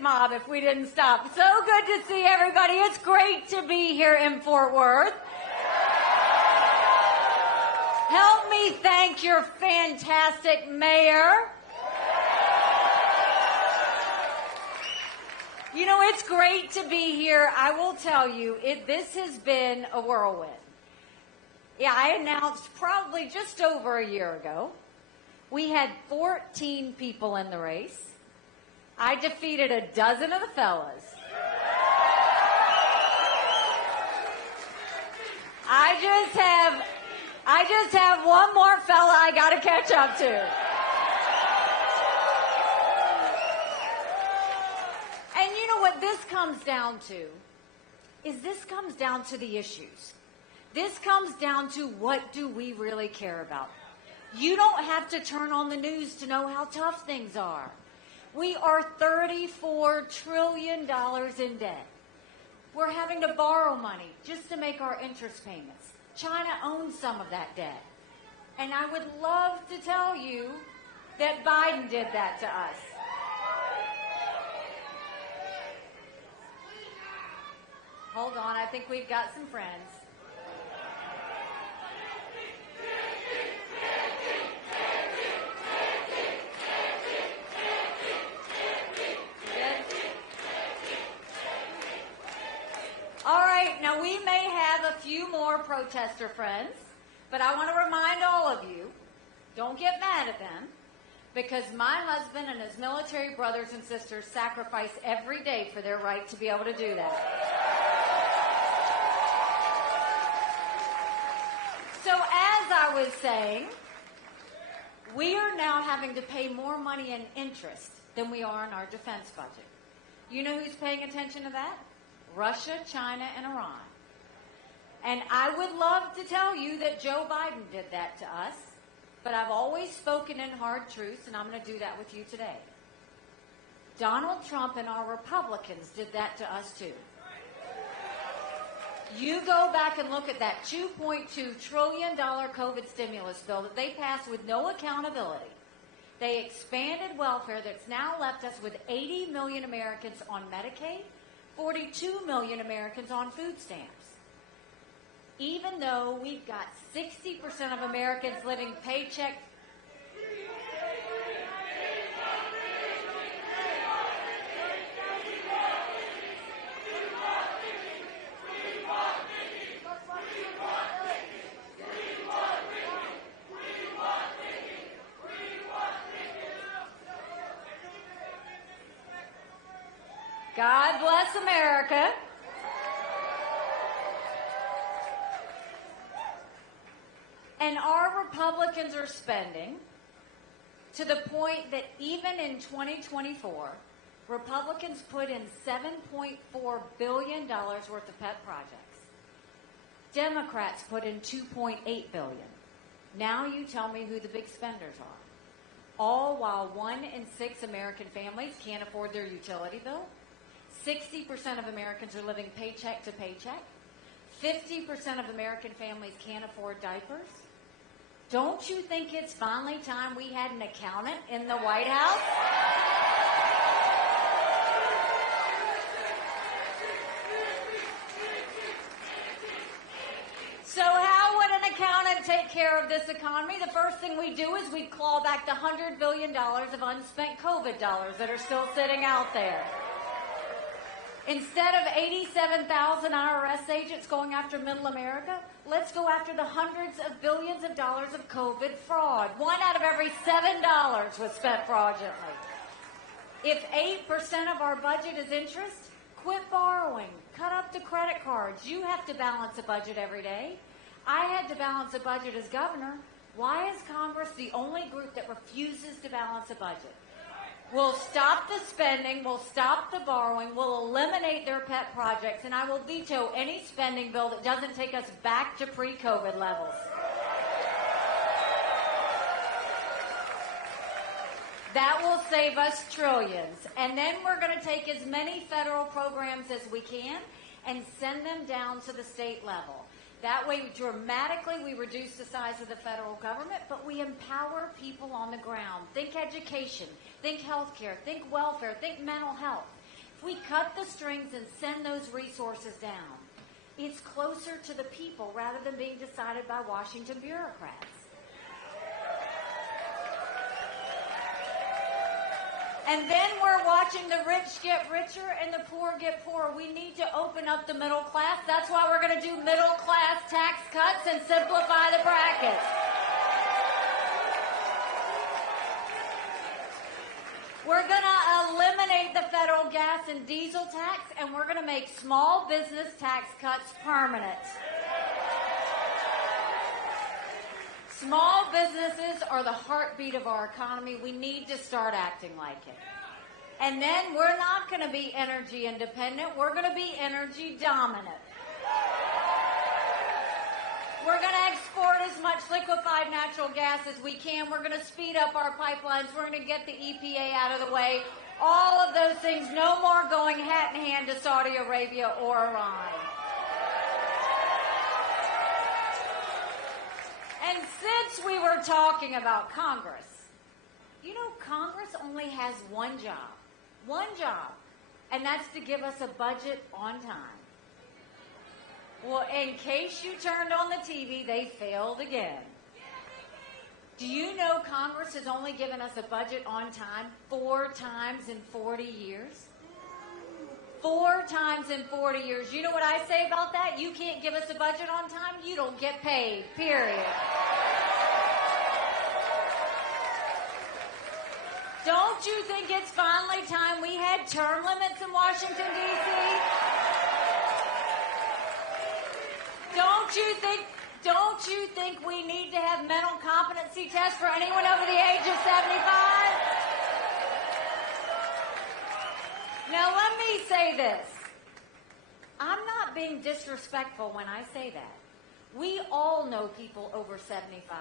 Mob if we didn't stop. So good to see everybody. It's great to be here in Fort Worth. Help me thank your fantastic mayor. You know, it's great to be here. I will tell you, this has been a whirlwind. Yeah, I announced probably just over a year ago. We had 14 people in the race. I defeated a dozen of the fellas. I just have one more fella I got to catch up to. And you know what this comes down to? This comes down to the issues. This comes down to what do we really care about. You don't have to turn on the news to know how tough things are. We are $34 trillion in debt. We're having to borrow money just to make our interest payments. China owns some of that debt. And I would love to tell you that Biden did that to us. Hold on, I think we've got some friends. All right, now we may have a few more protester friends, but I want to remind all of you, don't get mad at them, because my husband and his military brothers and sisters sacrifice every day for their right to be able to do that. So as I was saying, we are now having to pay more money in interest than we are in our defense budget. You know who's paying attention to that? Russia, China, and Iran. And I would love to tell you that Joe Biden did that to us, but I've always spoken in hard truths, and I'm going to do that with you today. Donald Trump and our Republicans did that to us too. You go back and look at that $2.2 trillion COVID stimulus bill that they passed with no accountability. They expanded welfare that's now left us with 80 million Americans on Medicaid, 42 million Americans on food stamps. Even though we've got 60% of Americans living paycheck. God bless America. And our Republicans are spending to the point that even in 2024, Republicans put in $7.4 billion worth of pet projects. Democrats put in $2.8 billion. Now you tell me who the big spenders are. All while 1 in 6 American families can't afford their utility bill. 60% of Americans are living paycheck to paycheck. 50% of American families can't afford diapers. Don't you think it's finally time we had an accountant in the White House? So how would an accountant take care of this economy? The first thing we do is we claw back the $100 billion of unspent COVID dollars that are still sitting out there. Instead of 87,000 IRS agents going after middle America, let's go after the hundreds of billions of dollars of COVID fraud. 1 out of every $7 was spent fraudulently. If 8% of our budget is interest, quit borrowing. Cut up the credit cards. You have to balance a budget every day. I had to balance a budget as governor. Why is Congress the only group that refuses to balance a budget? We'll stop the spending, we'll stop the borrowing, we'll eliminate their pet projects, and I will veto any spending bill that doesn't take us back to pre-COVID levels. That will save us trillions. And then we're going to take as many federal programs as we can and send them down to the state level. That way, dramatically, we reduce the size of the federal government, but we empower people on the ground. Think education, think healthcare, think welfare, think mental health. If we cut the strings and send those resources down, it's closer to the people rather than being decided by Washington bureaucrats. And then we're watching the rich get richer and the poor get poorer. We need to open up the middle class. That's why we're going to do middle class tax cuts and simplify the brackets. We're going to eliminate the federal gas and diesel tax, and we're going to make small business tax cuts permanent. Small businesses are the heartbeat of our economy. We need to start acting like it. And then we're not going to be energy independent. We're going to be energy dominant. We're going to export as much liquefied natural gas as we can. We're going to speed up our pipelines. We're going to get the EPA out of the way. All of those things, no more going hat in hand to Saudi Arabia or Iran. And since we were talking about Congress, you know, Congress only has one job, and that's to give us a budget on time. Well, in case you turned on the TV, they failed again. Do you know Congress has only given us a budget on time 4 times in 40 years? 4 times in 40 years. You know what I say about that? You can't give us a budget on time, you don't get paid, period. Don't you think it's finally time we had term limits in Washington, D.C.? Don't you think we need to have mental competency tests for anyone over the age of 75? Now, let me say this. I'm not being disrespectful when I say that. We all know people over 75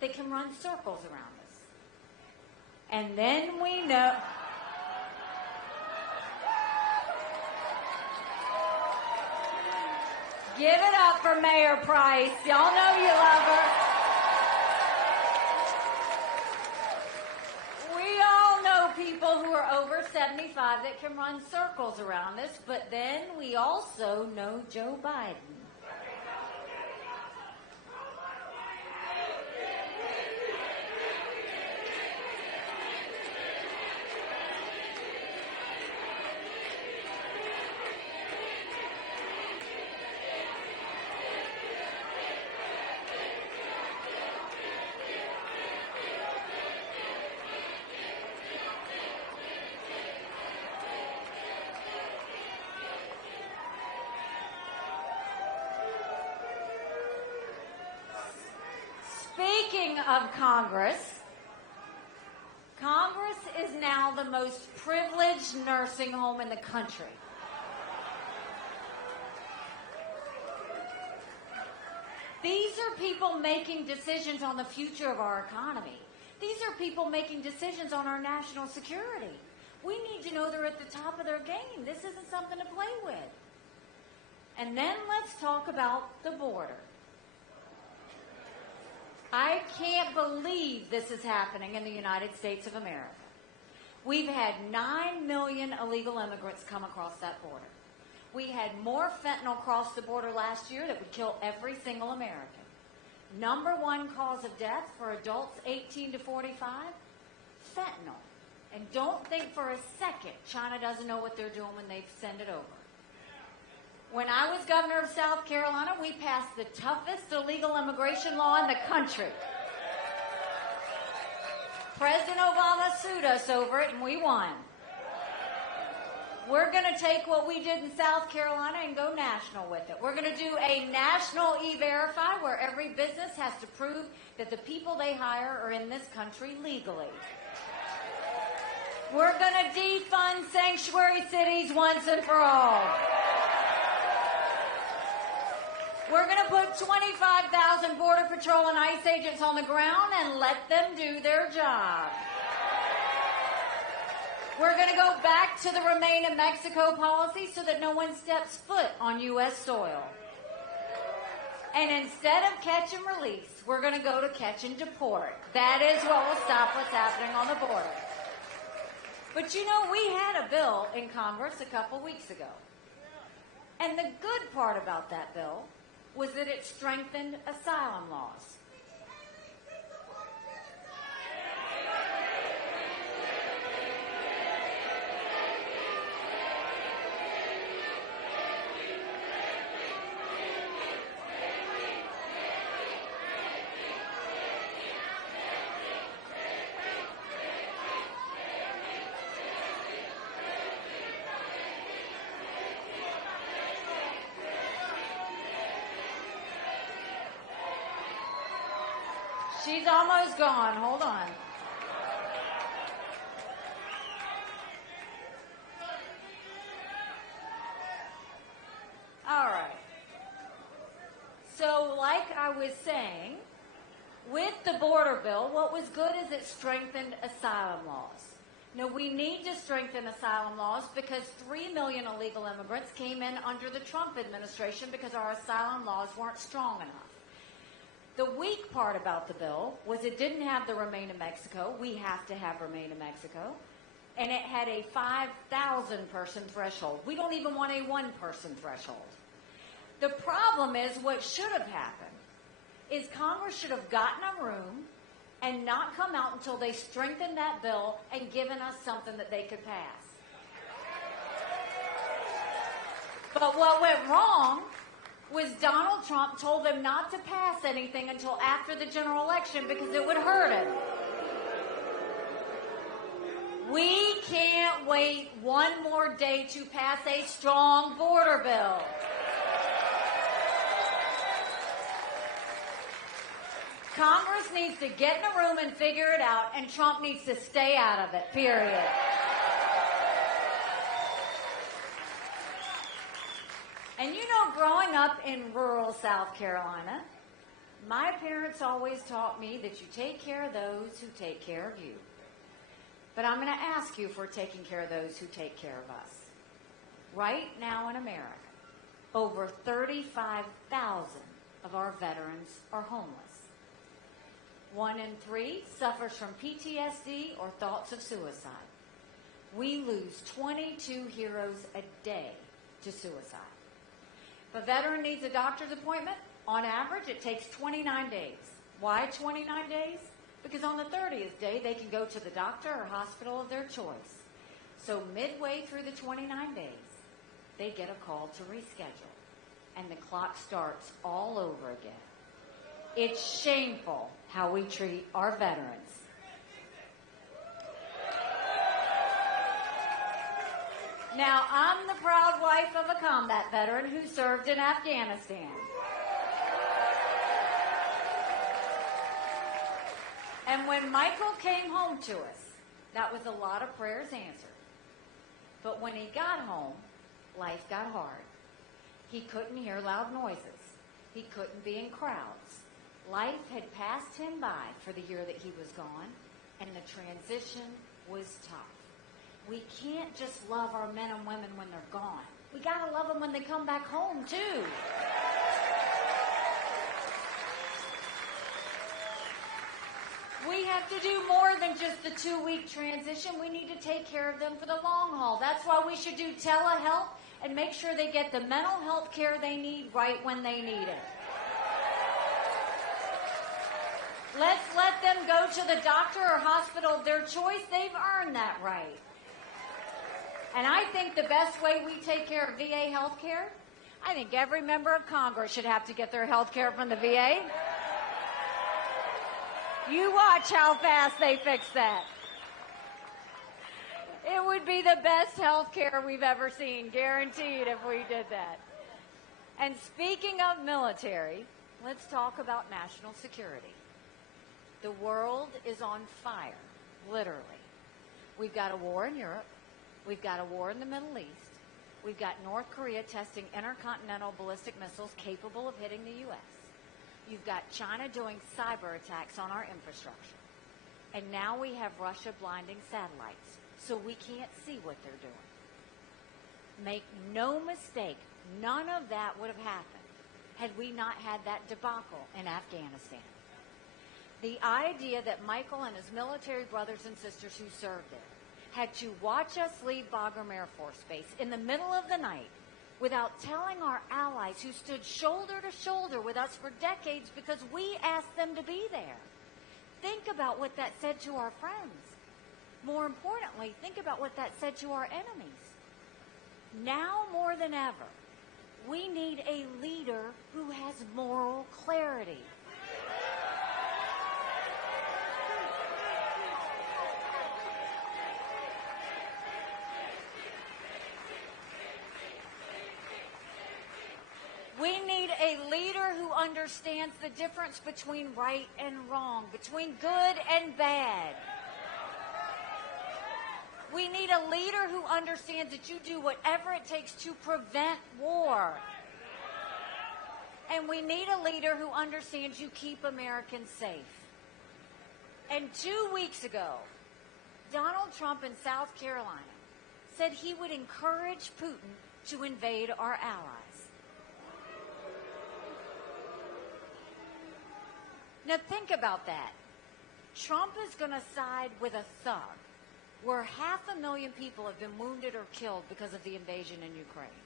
that can run circles around us. And then we know... Give it up for Mayor Price. Y'all know you love her. We all know people who are over 75 that can run circles around us, but then we also know Joe Biden. Speaking of Congress is now the most privileged nursing home in the country. These are people making decisions on the future of our economy. These are people making decisions on our national security. We need to know they're at the top of their game. This isn't something to play with. And then let's talk about the border. I can't believe this is happening in the United States of America. We've had 9 million illegal immigrants come across that border. We had more fentanyl cross the border last year that would kill every single American. Number 1 cause of death for adults 18 to 45, fentanyl. And don't think for a second China doesn't know what they're doing when they send it over. When I was governor of South Carolina, we passed the toughest illegal immigration law in the country. President Obama sued us over it, and we won. We're going to take what we did in South Carolina and go national with it. We're going to do a national E-Verify where every business has to prove that the people they hire are in this country legally. We're going to defund sanctuary cities once and for all. We're going to put 25,000 Border Patrol and ICE agents on the ground and let them do their job. We're going to go back to the Remain in Mexico policy so that no one steps foot on U.S. soil. And instead of catch and release, we're going to go to catch and deport. That is what will stop what's happening on the border. But you know, we had a bill in Congress a couple weeks ago. And the good part about that bill was that it strengthened asylum laws. She's almost gone. Hold on. All right. So, like I was saying, with the border bill, what was good is it strengthened asylum laws. Now, we need to strengthen asylum laws because 3 million illegal immigrants came in under the Trump administration because our asylum laws weren't strong enough. The weak part about the bill was it didn't have the Remain in Mexico. We have to have Remain in Mexico. And it had a 5,000 person threshold. We don't even want a 1 person threshold. The problem is what should have happened is Congress should have gotten a room and not come out until they strengthened that bill and given us something that they could pass. But what went wrong was Donald Trump told them not to pass anything until after the general election because it would hurt him. We can't wait one more day to pass a strong border bill. Congress needs to get in a room and figure it out, and Trump needs to stay out of it, period. And you know, growing up in rural South Carolina, my parents always taught me that you take care of those who take care of you. But I'm going to ask you if we're taking care of those who take care of us. Right now in America, over 35,000 of our veterans are homeless. 1 in 3 suffers from PTSD or thoughts of suicide. We lose 22 heroes a day to suicide. If a veteran needs a doctor's appointment, on average, it takes 29 days. Why 29 days? Because on the 30th day, they can go to the doctor or hospital of their choice. So midway through the 29 days, they get a call to reschedule. And the clock starts all over again. It's shameful how we treat our veterans. Now, I'm the proud wife of a combat veteran who served in Afghanistan. And when Michael came home to us, that was a lot of prayers answered. But when he got home, life got hard. He couldn't hear loud noises. He couldn't be in crowds. Life had passed him by for the year that he was gone, and the transition was tough. We can't just love our men and women when they're gone. We got to love them when they come back home, too. We have to do more than just the 2-week transition. We need to take care of them for the long haul. That's why we should do telehealth and make sure they get the mental health care they need right when they need it. Let's let them go to the doctor or hospital of their choice. They've earned that right. And I think the best way we take care of VA health care, I think every member of Congress should have to get their health care from the VA. You watch how fast they fix that. It would be the best health care we've ever seen, guaranteed, if we did that. And speaking of military, let's talk about national security. The world is on fire, literally. We've got a war in Europe. We've got a war in the Middle East. We've got North Korea testing intercontinental ballistic missiles capable of hitting the U.S. You've got China doing cyber attacks on our infrastructure. And now we have Russia blinding satellites, so we can't see what they're doing. Make no mistake, none of that would have happened had we not had that debacle in Afghanistan. The idea that Michael and his military brothers and sisters who served there had to watch us leave Bagram Air Force Base in the middle of the night without telling our allies who stood shoulder to shoulder with us for decades because we asked them to be there. Think about what that said to our friends. More importantly, think about what that said to our enemies. Now more than ever, we need a leader who has moral clarity. We need a leader who understands the difference between right and wrong, between good and bad. We need a leader who understands that you do whatever it takes to prevent war. And we need a leader who understands you keep Americans safe. And 2 weeks ago, Donald Trump in South Carolina said he would encourage Putin to invade our allies. Now think about that. Trump is going to side with a thug where 500,000 people have been wounded or killed because of the invasion in Ukraine.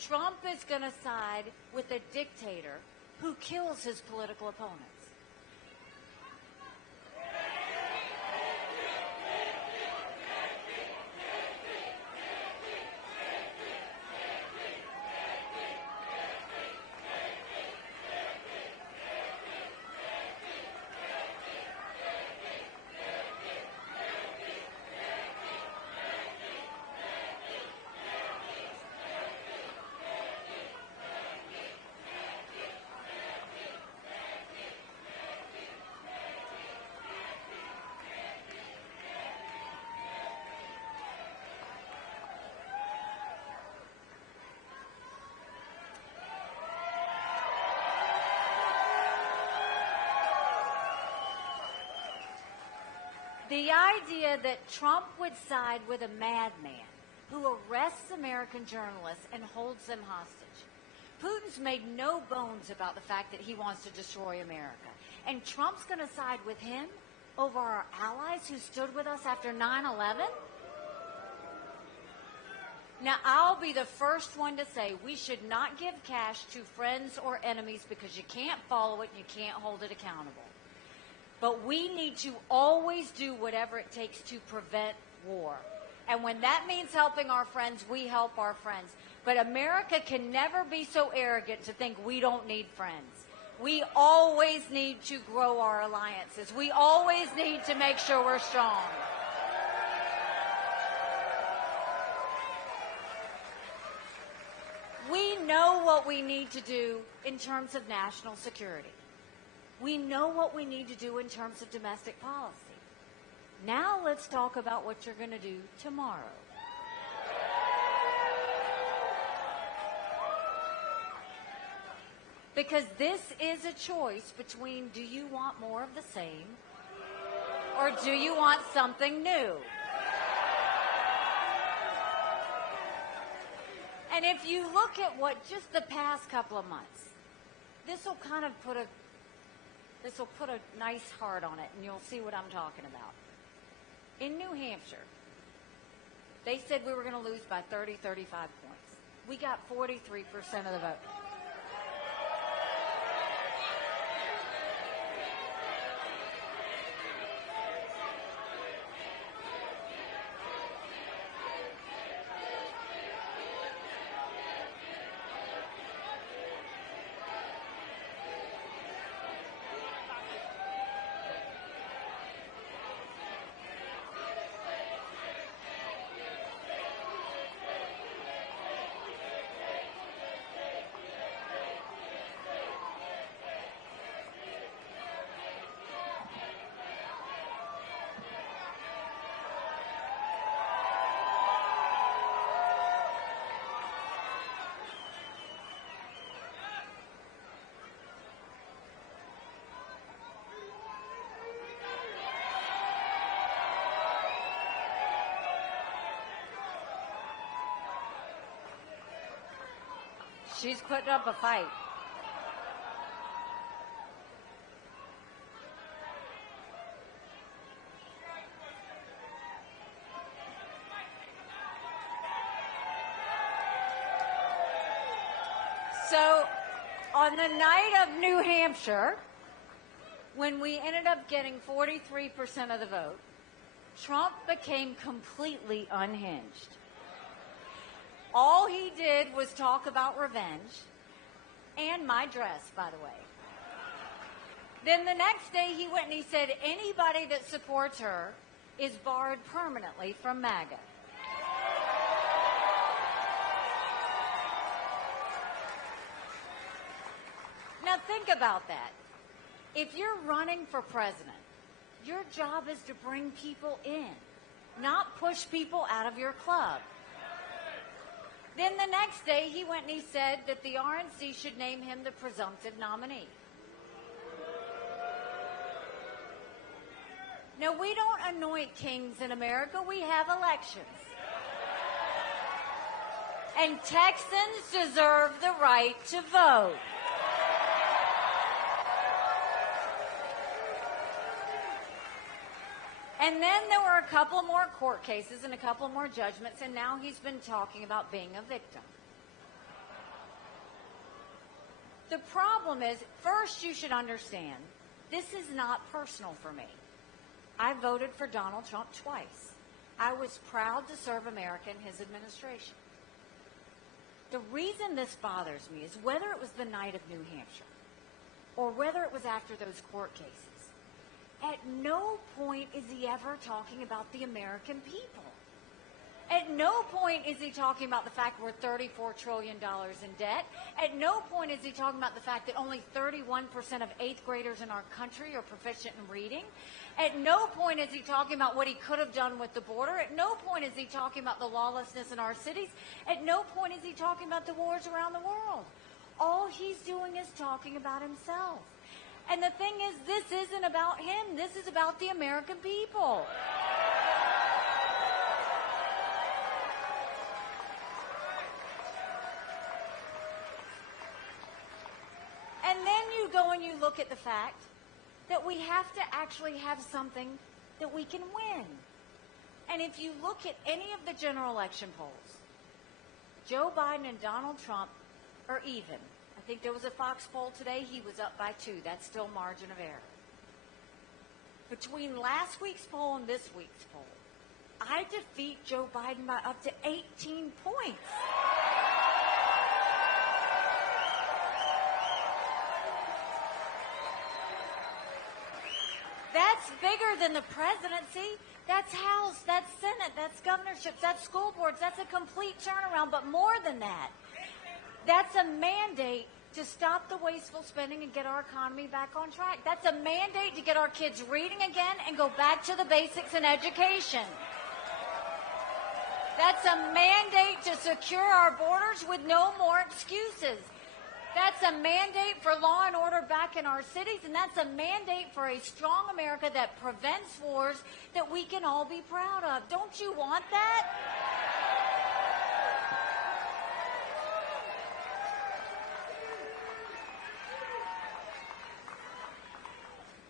Trump is going to side with a dictator who kills his political opponents. The idea that Trump would side with a madman who arrests American journalists and holds them hostage. Putin's made no bones about the fact that he wants to destroy America. And Trump's going to side with him over our allies who stood with us after 9/11? Now, I'll be the first one to say we should not give cash to friends or enemies because you can't follow it and you can't hold it accountable. But we need to always do whatever it takes to prevent war. And when that means helping our friends, we help our friends. But America can never be so arrogant to think we don't need friends. We always need to grow our alliances. We always need to make sure we're strong. We know what we need to do in terms of national security. We know what we need to do in terms of domestic policy. Now let's talk about what you're going to do tomorrow. Because this is a choice between do you want more of the same or do you want something new? And if you look at what just the past couple of months, this will kind of put a nice heart on it, and you'll see what I'm talking about. In New Hampshire, they said we were going to lose by 30, 35 points. We got 43% of the vote. She's putting up a fight. So, on the night of New Hampshire, when we ended up getting 43% of the vote, Trump became completely unhinged. All he did was talk about revenge, and my dress, by the way. Then the next day he went and he said anybody that supports her is barred permanently from MAGA. Now think about that. If you're running for president, your job is to bring people in, not push people out of your club. Then the next day he went and he said that the RNC should name him the presumptive nominee. No, we don't anoint kings in America. We have elections. And Texans deserve the right to vote. And then there were a couple more court cases and a couple more judgments, and now he's been talking about being a victim. The problem is, first you should understand, this is not personal for me. I voted for Donald Trump twice. I was proud to serve America in his administration. The reason this bothers me is whether it was the night of New Hampshire or whether it was after those court cases, at no point is he ever talking about the American people. At no point is he talking about the fact we're $34 trillion in debt. At no point is he talking about the fact that only 31% of 8th graders in our country are proficient in reading. At no point is he talking about what he could have done with the border. At no point is he talking about the lawlessness in our cities. At no point is he talking about the wars around the world. All he's doing is talking about himself. And the thing is, this isn't about him. This is about the American people. And then you go and you look at the fact that we have to actually have something that we can win. And if you look at any of the general election polls, Joe Biden and Donald Trump are even. I think there was a Fox poll today. He was up by 2. That's still margin of error. Between last week's poll and this week's poll, I defeat Joe Biden by up to 18 points. That's bigger than the presidency. That's House, that's Senate, that's governorships, that's school boards. That's a complete turnaround. But more than that, that's a mandate to stop the wasteful spending and get our economy back on track. That's a mandate to get our kids reading again and go back to the basics in education. That's a mandate to secure our borders with no more excuses. That's a mandate for law and order back in our cities, and that's a mandate for a strong America that prevents wars that we can all be proud of. Don't you want that?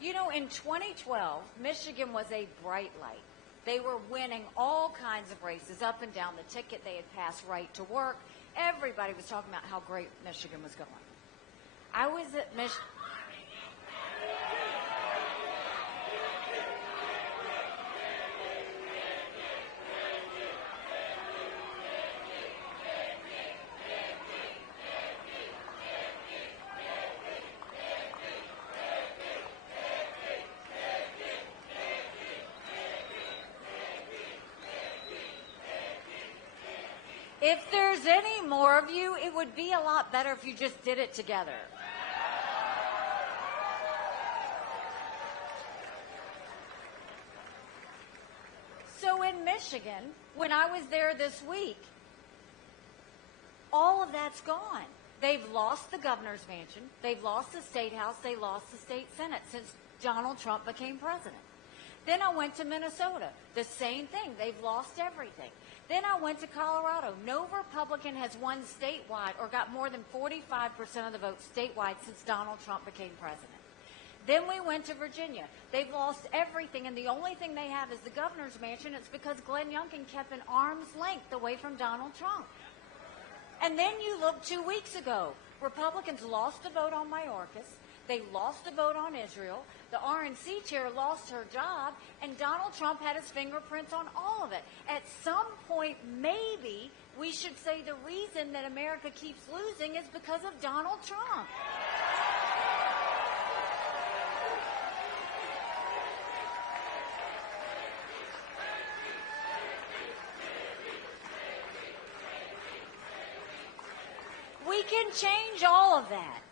You know, in 2012, Michigan was a bright light. They were winning all kinds of races up and down the ticket. They had passed right to work. Everybody was talking about how great Michigan was going. I was at Michigan. If there's any more of you, it would be a lot better if you just did it together. So in Michigan, when I was there this week, all of that's gone. They've lost the governor's mansion. They've lost the state house. They lost the state senate since Donald Trump became president. Then I went to Minnesota. The same thing. They've lost everything. Then I went to Colorado. No Republican has won statewide or got more than 45% of the vote statewide since Donald Trump became president. Then we went to Virginia. They've lost everything, and the only thing they have is the governor's mansion. It's because Glenn Youngkin kept an arm's length away from Donald Trump. And then you look 2 weeks ago. Republicans lost a vote on Mayorkas. They lost a vote on Israel. The RNC chair lost her job, and Donald Trump had his fingerprints on all of it. At some point, maybe we should say the reason that America keeps losing is because of Donald Trump. We can change all of that.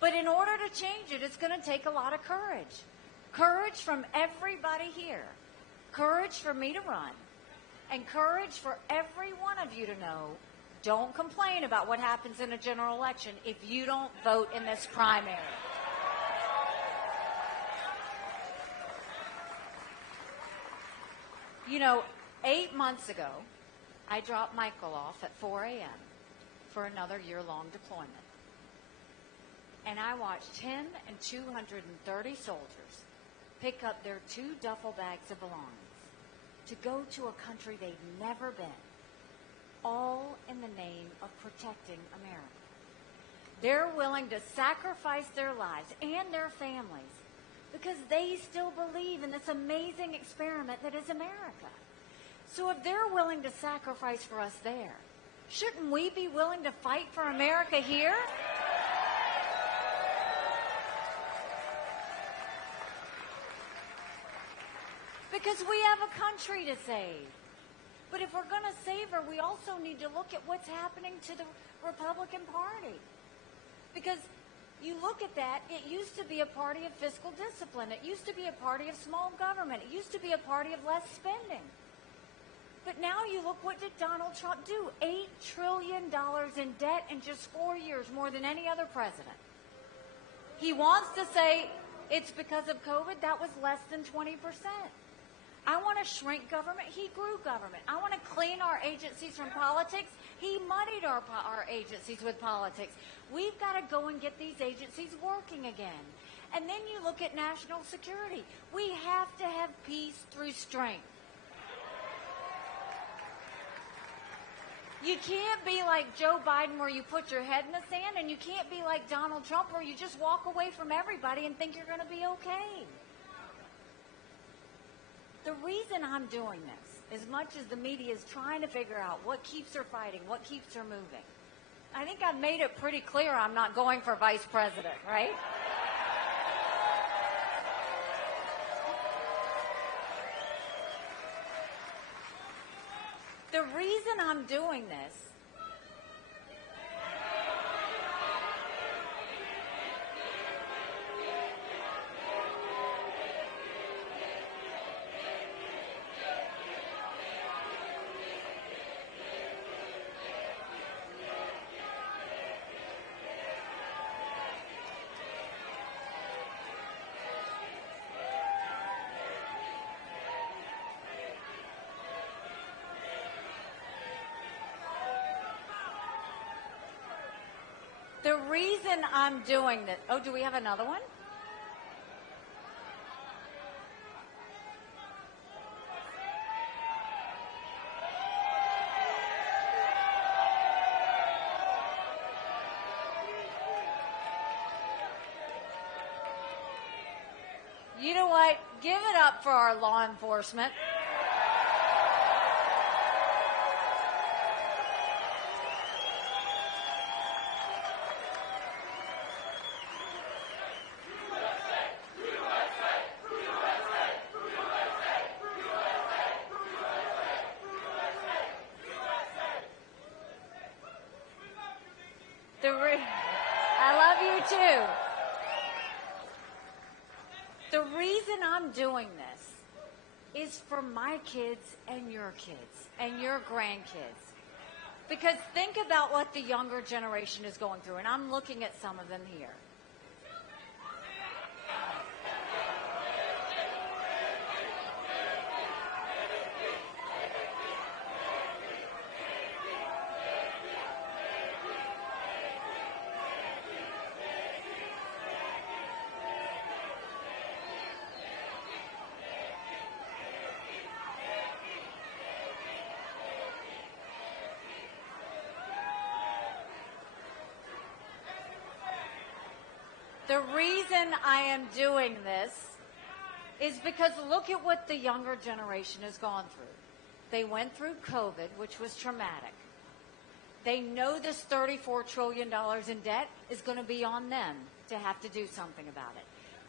But in order to change it, it's going to take a lot of courage. Courage from everybody here. Courage for me to run. And courage for every one of you to know, don't complain about what happens in a general election if you don't vote in this primary. You know, 8 months ago, I dropped Michael off at 4 a.m. for another year-long deployment. And I watched him and 230 soldiers pick up their 2 duffel bags of belongings to go to a country they'd never been, all in the name of protecting America. They're willing to sacrifice their lives and their families because they still believe in this amazing experiment that is America. So if they're willing to sacrifice for us there, shouldn't we be willing to fight for America here? Because we have a country to save. But if we're going to save her, we also need to look at what's happening to the Republican Party. Because you look at that, it used to be a party of fiscal discipline. It used to be a party of small government. It used to be a party of less spending. But now you look, what did Donald Trump do? $8 trillion in debt in just 4 years, more than any other president. He wants to say it's because of COVID. That was less than 20%. I want to shrink government. He grew government. I want to clean our agencies from politics. He muddied our agencies with politics. We've got to go and get these agencies working again. And then you look at national security. We have to have peace through strength. You can't be like Joe Biden where you put your head in the sand, and you can't be like Donald Trump where you just walk away from everybody and think you're going to be okay. The reason I'm doing this, as much as the media is trying to figure out what keeps her fighting, what keeps her moving, I think I've made it pretty clear I'm not going for vice president, right? The reason I'm doing this The reason I'm doing this, oh, do we have another one? You know what? Give it up for our law enforcement. I love you too. The reason I'm doing this is for my kids and your grandkids. Because think about what the younger generation is going through, and I'm looking at some of them here. The reason I am doing this is because look at what the younger generation has gone through. They went through COVID, which was traumatic. They know this $34 trillion in debt is going to be on them to have to do something about it.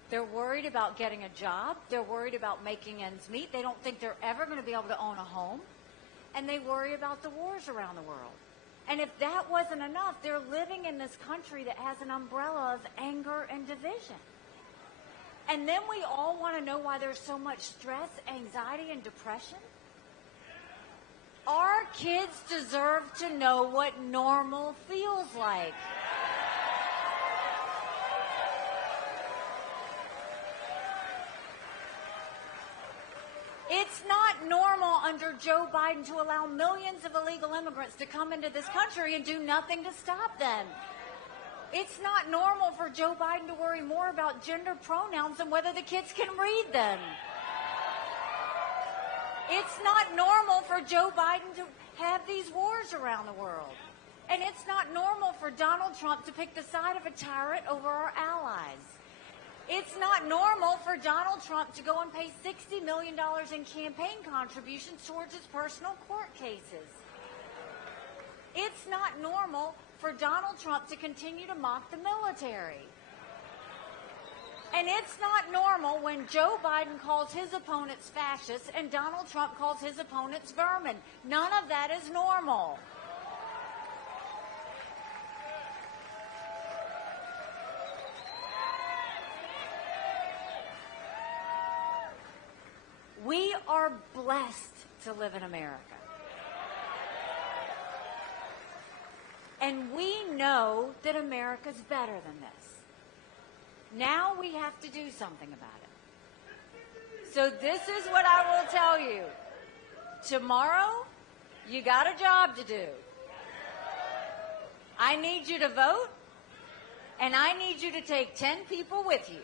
They're worried about getting a job. They're worried about making ends meet. They don't think they're ever going to be able to own a home. And they worry about the wars around the world. And if that wasn't enough, they're living in this country that has an umbrella of anger and division. And then we all want to know why there's so much stress, anxiety, and depression. Our kids deserve to know what normal feels like. It's not normal under Joe Biden to allow millions of illegal immigrants to come into this country and do nothing to stop them. It's not normal for Joe Biden to worry more about gender pronouns than whether the kids can read them. It's not normal for Joe Biden to have these wars around the world. And it's not normal for Donald Trump to pick the side of a tyrant over our allies. It's not normal for Donald Trump to go and pay $60 million in campaign contributions towards his personal court cases. It's not normal for Donald Trump to continue to mock the military. And it's not normal when Joe Biden calls his opponents fascists and Donald Trump calls his opponents vermin. None of that is normal. We are blessed to live in America. And we know that America's better than this. Now we have to do something about it. So this is what I will tell you. Tomorrow, you got a job to do. I need you to vote, and I need you to take 10 people with you.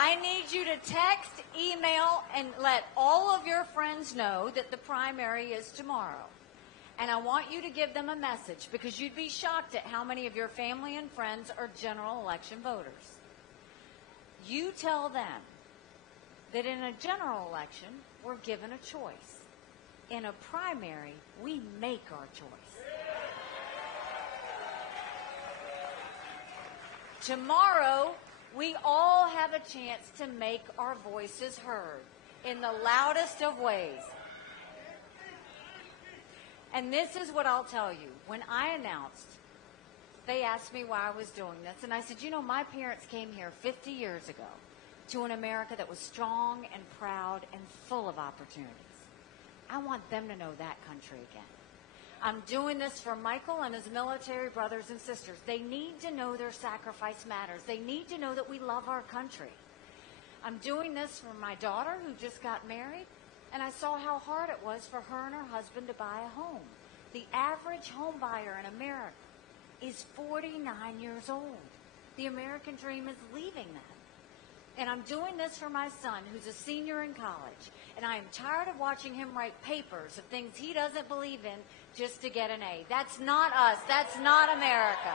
I need you to text, email, and let all of your friends know that the primary is tomorrow. And I want you to give them a message because you'd be shocked at how many of your family and friends are general election voters. You tell them that in a general election, we're given a choice. In a primary, we make our choice. Tomorrow, we all have a chance to make our voices heard in the loudest of ways. And this is what I'll tell you. When I announced, they asked me why I was doing this. And I said, you know, my parents came here 50 years ago to an America that was strong and proud and full of opportunities. I want them to know that country again. I'm doing this for Michael and his military brothers and sisters. They need to know their sacrifice matters. They need to know that we love our country. I'm doing this for my daughter who just got married, and I saw how hard it was for her and her husband to buy a home. The average home buyer in America is 49 years old. The American dream is leaving them. And I'm doing this for my son, who's a senior in college. And I am tired of watching him write papers of things he doesn't believe in just to get an A. That's not us. That's not America.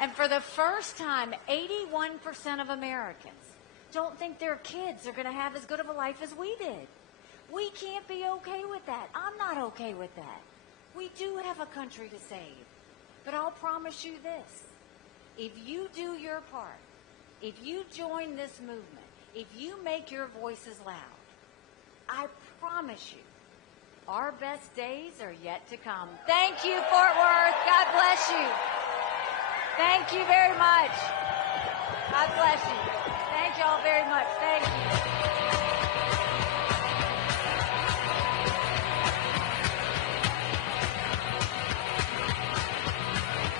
And for the first time, 81% of Americans don't think their kids are going to have as good of a life as we did. We can't be okay with that. I'm not okay with that. We do have a country to save. But I'll promise you this. If you do your part, if you join this movement, if you make your voices loud, I promise you, our best days are yet to come. Thank you, Fort Worth. God bless you. Thank you very much. God bless you. Thank you all very much. Thank you.